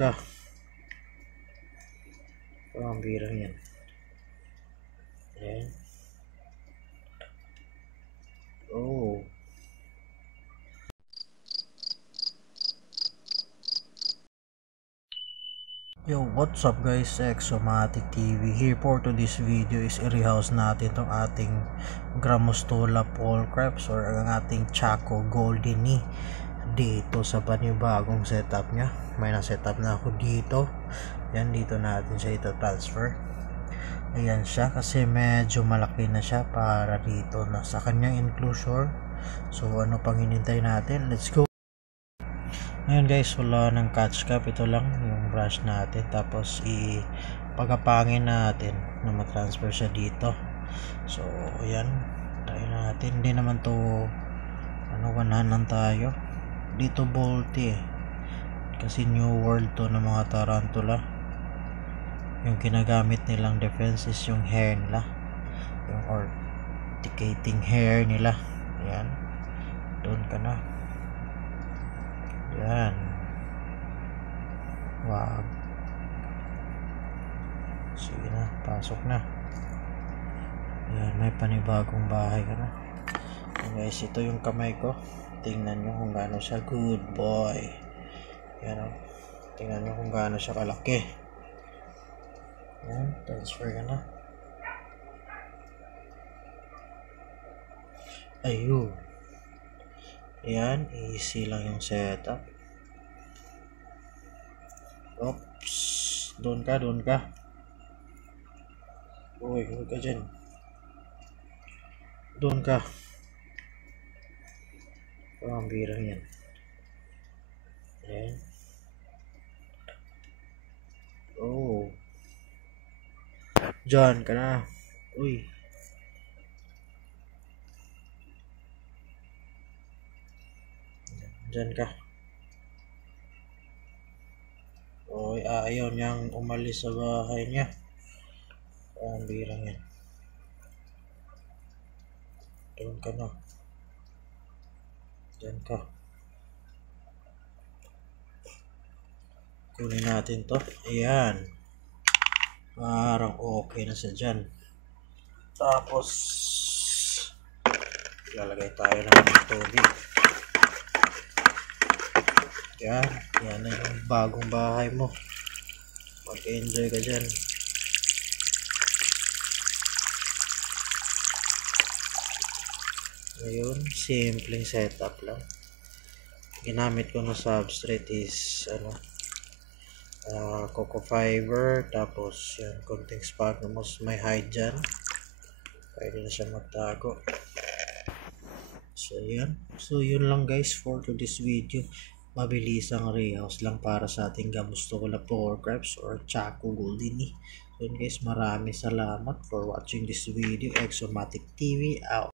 ka. Ang birang yan. Ayan. Oh. Yo, what's up guys, Exomatic TV here for today's video is i-rehouse natin tong ating Grammostola Polcreps or ang ating Chaco Goldeni dito sa panibagong setup nya. May na-setup na ako dito. Yan, dito natin siya ito-transfer. Ayan siya kasi medyo malaki na siya para dito na sa kanyang enclosure. So ano pang hinintay natin? Let's go! Ngayon guys, wala ng catch cap, ito lang yung brush natin, tapos ipagapangin natin na matransfer siya dito. So ayan, try natin. Hindi naman to ganahan lang tayo dito bolty kasi new world to ng mga tarantula. Yung ginagamit nilang defense is yung hair nila, yung orticating hair nila. Ayan, doon ka na. Yan. Wag. Sige na, pasok na. Yan, may panibagong bahay ka na. And guys, ito yung kamay ko. Tingnan nyo kung gaano siya. Good boy. Yan o. Tingnan nyo kung gaano siya kalaki. Yan, transfer ka na. Ayun. Yan, easy lang yung setup. Oops, doon ka. Uy, huwag ka dyan. Doon ka. Ang birang yan. Ayan. Oh. Dyan ka na. Uy. Dyan ka. Oy, ayaw niyang umalis sa bahay niya. Ang birang yan. Doon ka na. Dyan ka. Kunin natin to. Ayan. Parang okay na siya dyan. Tapos lalagay tayo ng tubig. Yan na yung bagong bahay mo. Mag-enjoy ka dyan. Ngayon, simpleng setup lang. Ginamit ko na substrate is coco fiber, tapos yan, konting sphagnum may hide dyan. Pwede na siya magtago. So yan. So yun lang guys for today's video. Mabilisang rehouse lang para sa ating Grammostola Polcreps or Chaco Goldeni. So guys, maraming salamat for watching this video. Exomatic TV out.